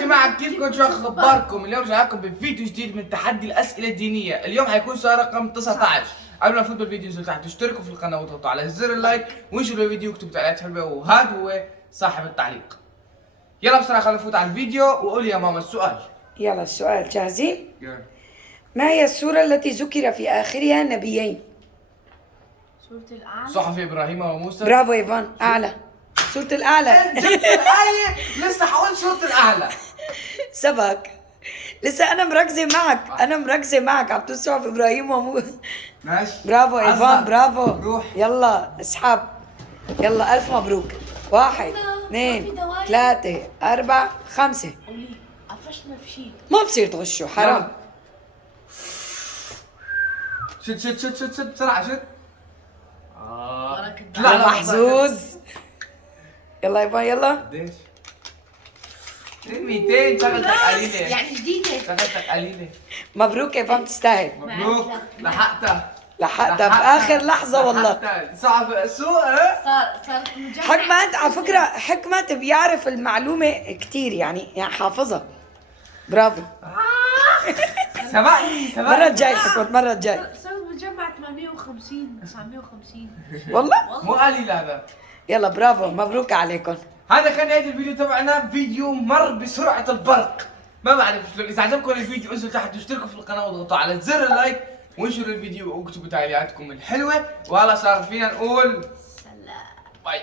جماعة كيفكم؟ شو اخباركم؟ اليوم جايكم بفيديو جديد من تحدي الأسئلة الدينية. اليوم حيكون سؤال رقم 19. قبل ما نفوت بالفيديو انزلوا تحت اشتركوا في القناة وضغطوا على زر اللايك وانشروا الفيديو واكتبوا تعليقات حلوة، وهذا هو صاحب التعليق. يلا بسرعة خلينا نفوت على الفيديو وقولي يا ماما السؤال. يلا السؤال جاهزين؟ يلا. ما هي السورة التي ذكر في آخرها نبيين؟ سورة الأعلى. صحف إبراهيم وموسى. برافو إيفان، أعلى. سورة الأعلى. جبت الآية، لسه حقول سورة الأعلى. سبق. لسه أنا مركزة معك عم تقول صحف إبراهيم وموسى. ماشي. برافو إيفان، برافو. روح. يلا اسحب. يلا ألف مبروك. 1 2 3 4 5. قولي قفشنا في شيء. ما بصير تغشوا، حرام. شد بسرعة شد. بركة لا يا محظوظ. يلا إيفان يلا. قديش؟ 200. شغلتك قليلة. يعني جديدة. شغلتك قليلة. مبروك إيفان، تستاهل. مبروك. لحقتها. لحقتها بآخر لحظة والله. لحقتها. صعب السوق. صارت مجمع. حكمت على فكرة، حكمت بيعرف المعلومة كتير، يعني حافظها. برافو. سبقني. المرة الجاي حكمت، المرة الجاي. صارت مجمع 850 950. والله مو قليل هذا. يلا برافو، مبروك عليكم. هذا كان نهاية الفيديو تبعنا، فيديو مر بسرعة البرق. ما بعرف شلون. إذا عجبكم الفيديو انزلوا تحت واشتركوا في القناة وضغطوا على زر اللايك وانشروا الفيديو واكتبوا تعليقاتكم الحلوة. وهلا صار فينا نقول سلام. باي.